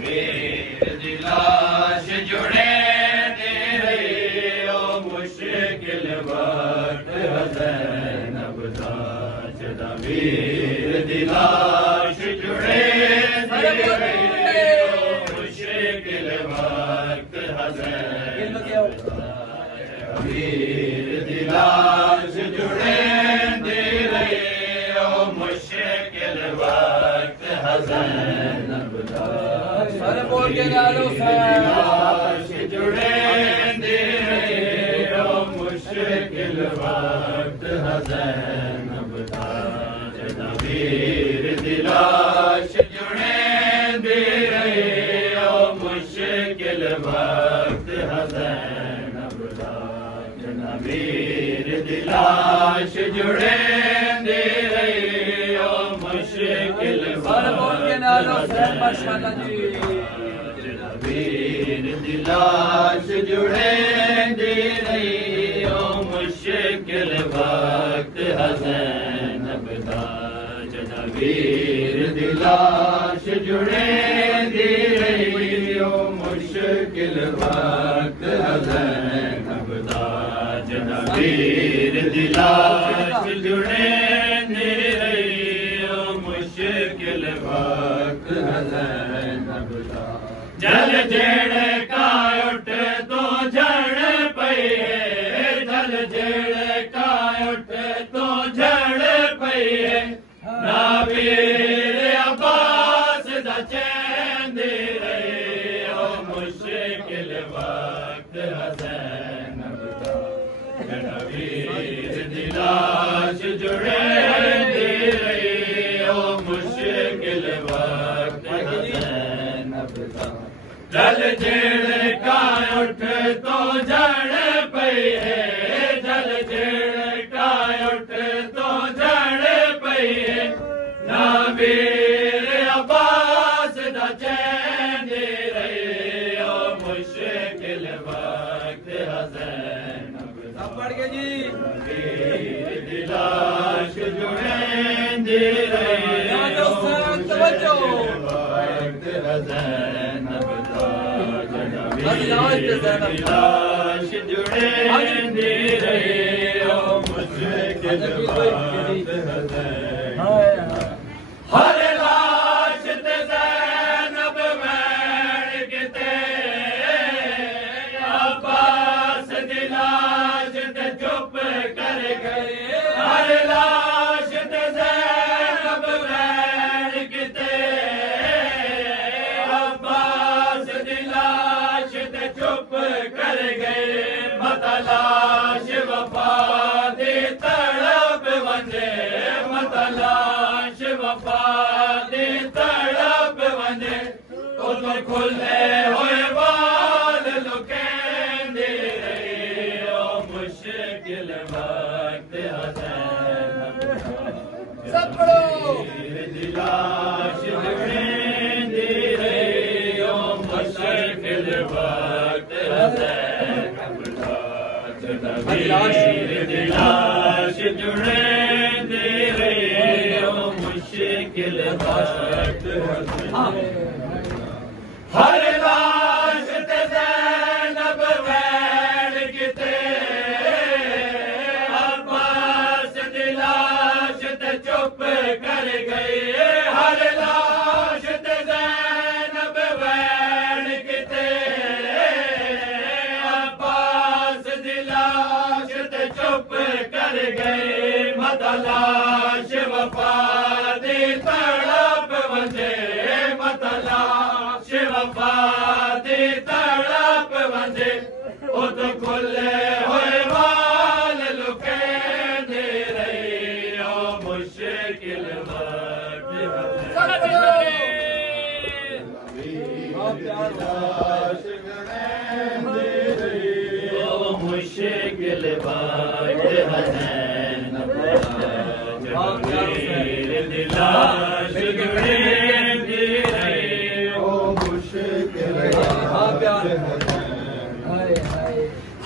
वीर दी लाश जुड़े दे रही ओ मुश्किल वक्त ज़ैनब दा जदा वीर दी लाश जुड़े दे रही ओ मुश्किल वक्त ज़ैनब दा वीर दी लाश जुड़े दे रही ओ मुश्किल वक्त ज़ैनब दा सारे बोल के डालो लाश जुड़े दे रही ओ मुश्किल वक्त ज़ैनब दा जदा वीर दी लाश जुड़े दे रही ओ मुश्किल वक्त ज़ैनब दा जदा वीर दी लाश जुड़े दे रही ओ मुश्किल माशाअल्लाह जी वीर दी लाश जुड़े दे रही ओ मुश्किल वक्त ज़ैनब दा जदा वीर दी लाश जुड़े दे रही ओ मुश्किल वक्त ज़ैनब दा जदा वीर दी लाश जुड़े दे रही ओ मुश्किल वक्त ज़ैनब दा जल जेड़े का उठ तो झड़ पई है जल जेड़े का उठ तो झड़ पई है ना वीर अब्बास दा चैन दे रहे ओ मुश्किल वक्त ज़ैनब दा जदा वीर दी लाश जुड़े दे रही ओ मुश्किल वक्त ज़ैनब दा जल जेड़े का उठ तो झड़ पई है जल जेड़े का उठ तो झड़ पई है ना वीर अब्बास दा चैन दे रहे ओ मुश्किल वक्त ज़ैनब दा पढ़ के जी वीर दी लाश जुड़े दे रहे ओ मुश्किल वक्त ज़ैनब लाश जुड़े दे रहे ओ मुश्किल वक्त हर लाश ते ज़ैनब मैण किते अब्बास दी लाश ते चुप कर गए हर लाश ते ज़ैनब मैण किते अब्बास दी लाश ते चुप कर गए मत लाश वफा दी तड़प वंजे मत लाश वफा दी तड़प वंजे उतो खुले होए बाल लुकेंदे रहे ओ मुश्किल वक्त ज़ैनब सब पढ़ो वीर दी लाश जुड़े दे रहे ओ मुश्किल वक्त ज़ैनब दा जदा वीर दी लाश जुड़े दे रहे ओ मुश्किल वक्त हर लाश ते ज़ैनब मैण किते अब्बास दी लाश ते चुप कर गए हर लाश ते ज़ैनब मैण किते अब्बास दी लाश ते चुप कर गए मत लाश वफा दी तड़प वंजे मत लाश वफा दी तड़प वंजे उत खुले होए बाल लुकेंदे रहे ओ मुश्किल वक्त ओ मुश्किल वक्त ज़ैनब दा वीर दी लाश जुड़े दे रहे ओ मुश्किल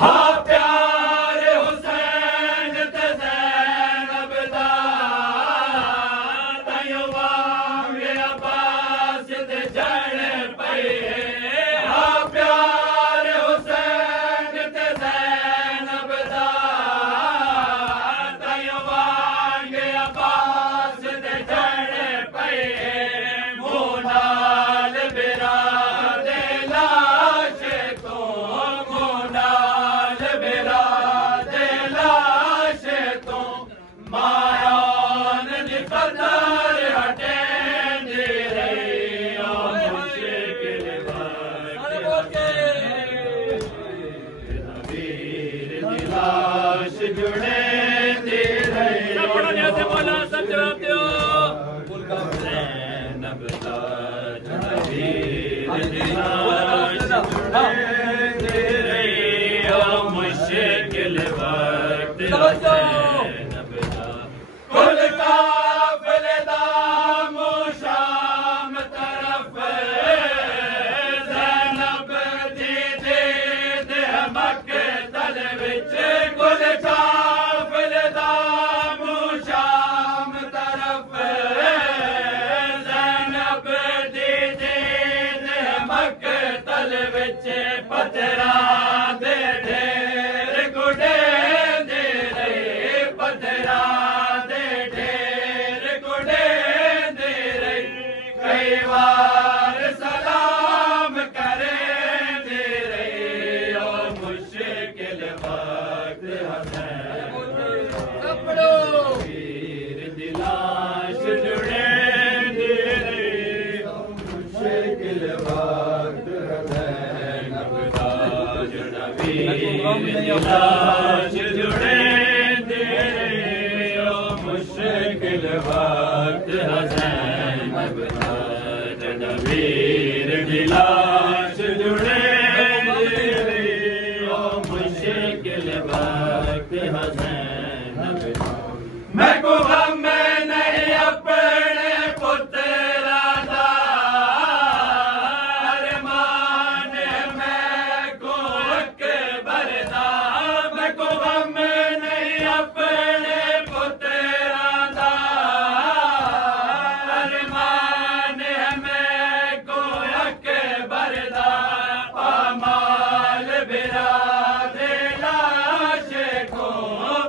हाँ प्यार हुसैन ते ज़ैनब दा तयो वांगे अब्बास ते जड़ पई पत्थरा दे ढेर गुडे दे रही पत्थरा दे ढेर गुडे दे रही कई बार सलाम करे दे रही ओ मुश्किल वक्त वीर दिलाश जुड़े दे रही ओ मुश्किल वक्त दिलाश जुड़े दे रही ओ मुश्किल वक्त हसैन वीर दिलाश जुड़े दे रही ओ मुश्किल वक्त हसैन मैं को गम में नहीं अपने पुत्रा दा अरमान मैं को अकबर दा मैं को गम में नहीं अपने पुत्रा दा अरमान मैं को अकबर दा पामाल बिरादे लाश को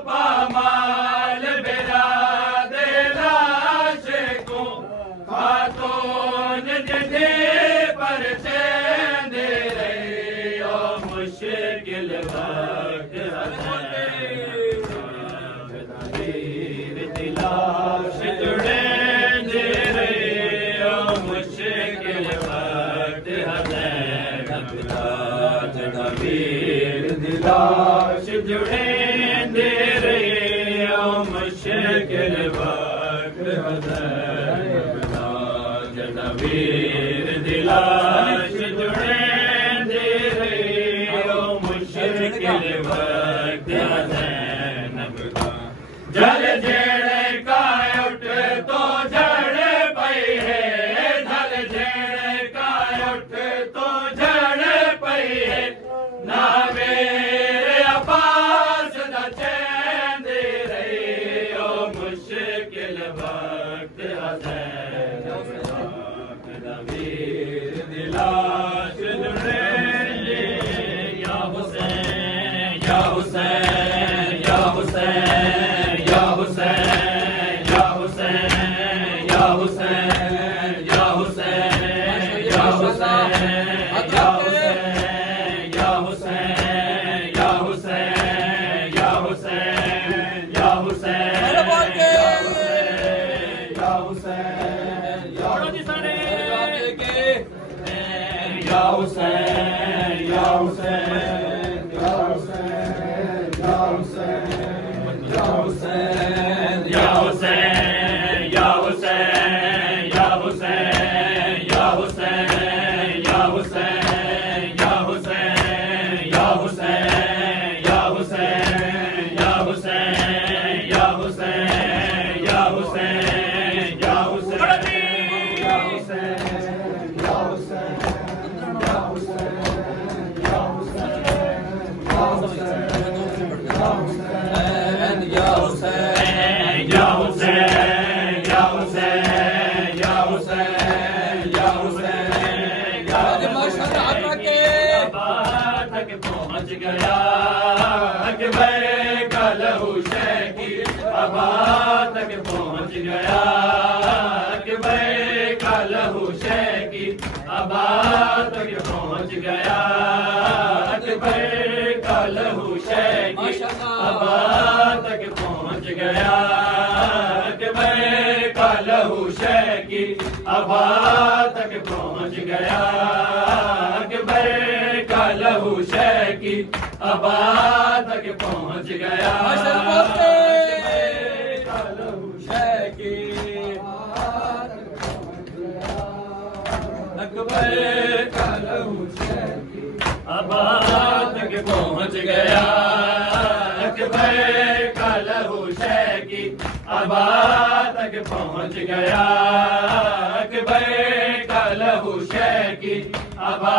पामाल बिरादे लाश को खातून जिधे पर चैन दे रही ओ मुश्किल वक्त वीर दिलाश जुड़े दे रही ओ मुश्किल वक्त वीर दिलाश जुड़े दे रही ओ मुश्किल वक्त वीर दिलाश जुड़े दे रही ओ मुश्किल वक्त जल जेड़े का उठ तो झड़ पई है जल जेड़े का उठ तो झड़ पई है ना मेरे अब्बास दा चैन दे रही ओ मुश्किल वक्त वीर दिलाश जुड़े या हुसैन या हुसैन या हुसैन या हुसैन या हुसैन या हुसैन या हुसैन या हुसैन या हुसैन या हुसैन या हुसैन या हुसैन या हुसैन या हुसैन या या हुसैन या हुसैन या हुसैन या हुसैन या हुसैन या हुसैन या हुसैन या हुसैन या हुसैन या हुसैन या हुसैन या हुसैन या हुसैन या हुसैन या हुसैन या हुसैन या पहुंच गया अकबर का लहू शैकी अबा तक पहुंच गया अकबर का लहू शैकी अबा तक पहुंच गया अकबर का लहू शैकी अबा तक पहुंच गया अकबर का लहू शैकी अबा तक पहुंच गया अकबर का लहू शैकी अबा तक पहुंच गया लहू शैकी अकबर का लहू शैकी अबा तक पहुंच गया अकबर का लहू शैकी अबा तक पहुंच गया अकबर का लहू शैकी अबा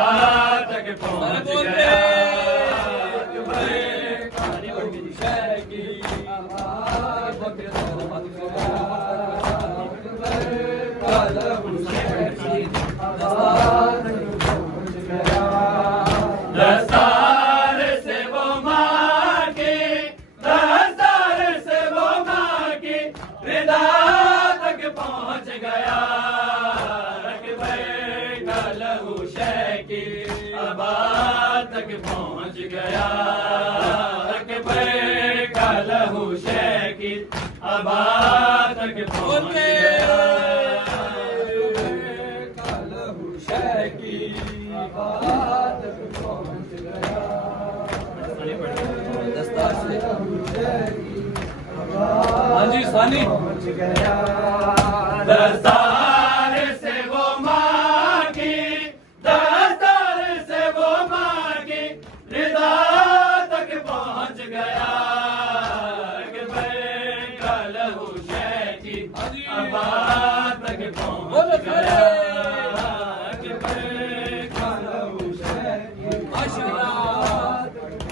तक पहुंच गया अकबर का लहू शैकी अबा तक पहुंच गया अकबर का लहू शैकी अबा तक पहुंच गया तक पहुँच गया, अकबर का लहू शह की अबा तक पहुँच गया, का लहू शह की अबा तक पहुँच गया, दस्तार से हाँ जी सानी पहुँच गया, दस्तार से वो मांगी, दस्तार से वो मांगी, रिदा तक पहुँच गया, अकबर का लहू शह की अबा तक पहुँच गया, अकबर का लहू शह की माशाअल्लाह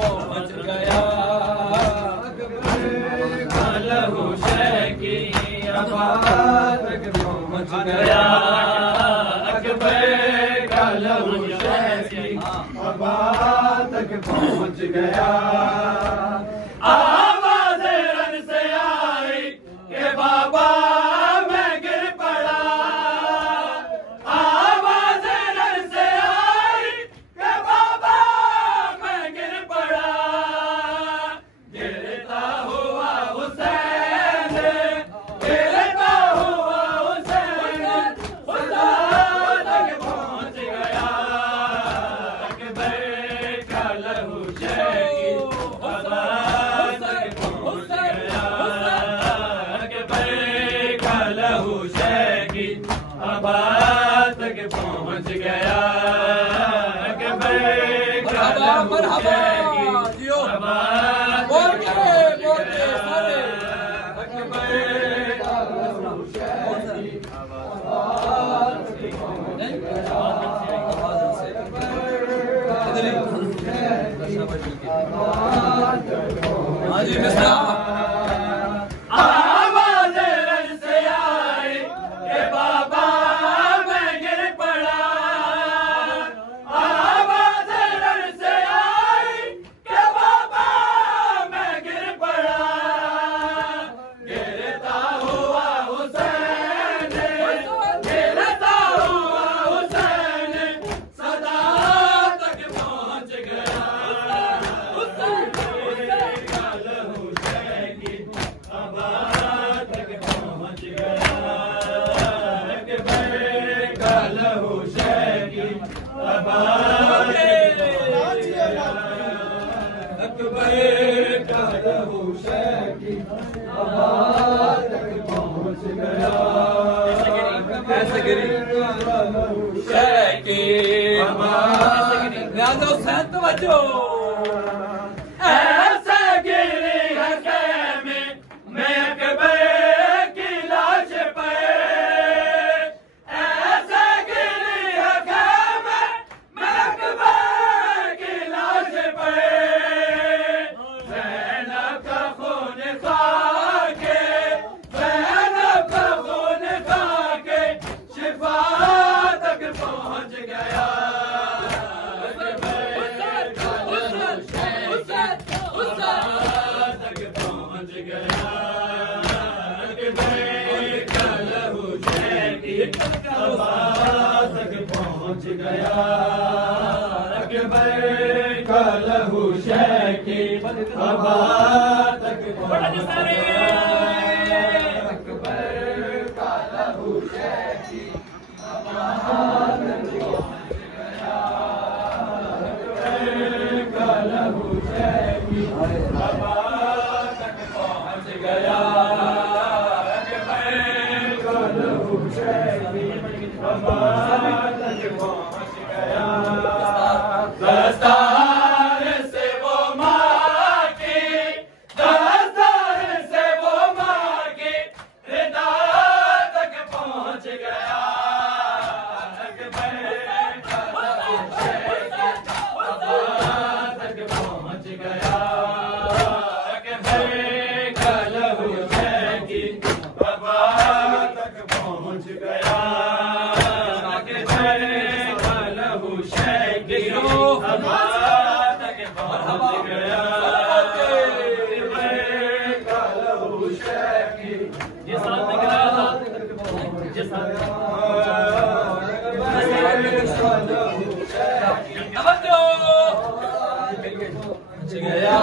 पहुँच गया, अकबर का लहू शह की अबा तक पहुँच गया, अकबर का लहू शह की अबा तक पहुँच गया, आवाज़ रन से आई कि बाबा मैं गिर पड़ा, आवाज़ रन से आई कि बाबा मैं गिर पड़ा, गिरता हुआ हुसैन, गिरता हुआ हुसैन, खुदा तक पहुँच गया, अकबर का लहू शह की अबा तक पहुँच गया, अकबर का लहू शह की अबा तक पहुँच गया, अकबर का लहू शह की अबा तक पहुँच गया, अकबर का लहू शह की अबा तक पहुँच गया, हाँ जी मिस्रा आवाज़ रन से आई कि बाबा मैं गिर पड़ा, आवाज़ रन से आई कि बाबा मैं गिर पड़ा, गिरता हुआ हुसैन, गिरता हुआ हुसैन, सदा तक पहुँच गया, अकबर का लहू शह की अबा तक पहुँच गया, अकबर का लहू शह की अबा तक पहुँच गया, अकबर का लहू शह की अबा तक पहुँच गया, ऐसे गिरी शह की अबा राजा हुसैन तवज्जो ऐसे गिरी है खेमे में अकबर की लाश पे, ऐसे गिरी है खेमे में अकबर की लाश पे, ज़ैनब का खून खा के, ज़ैनब का खून खा के शिफा तक पहुँच गया, तक पहुँच गया, अकबर का लहू शह की अबा तक पहुँच गया, अकबर का लहू शह की अबा तक पहुँच गया, अकबर का लहू शह की अबा तक पहुँच गया, अकबर का लहू शह की अबा तक पहुँच गया, अकबर का लहू शह की अबा तक पहुँच गया, दस्तार से वो मांगी, दस्तार से वो मांगी, रिदा तक पहुँच गया, अकबर का लहू शह की अबा तक पहुँच गया, अकबर का लहू शह की अबा तक पहुँच गया, अकबर का लहू शह की अबा तक पहुँच गया, अकबर का लहू शह की ये साथ निकला था, ये साथ तवज्जो गया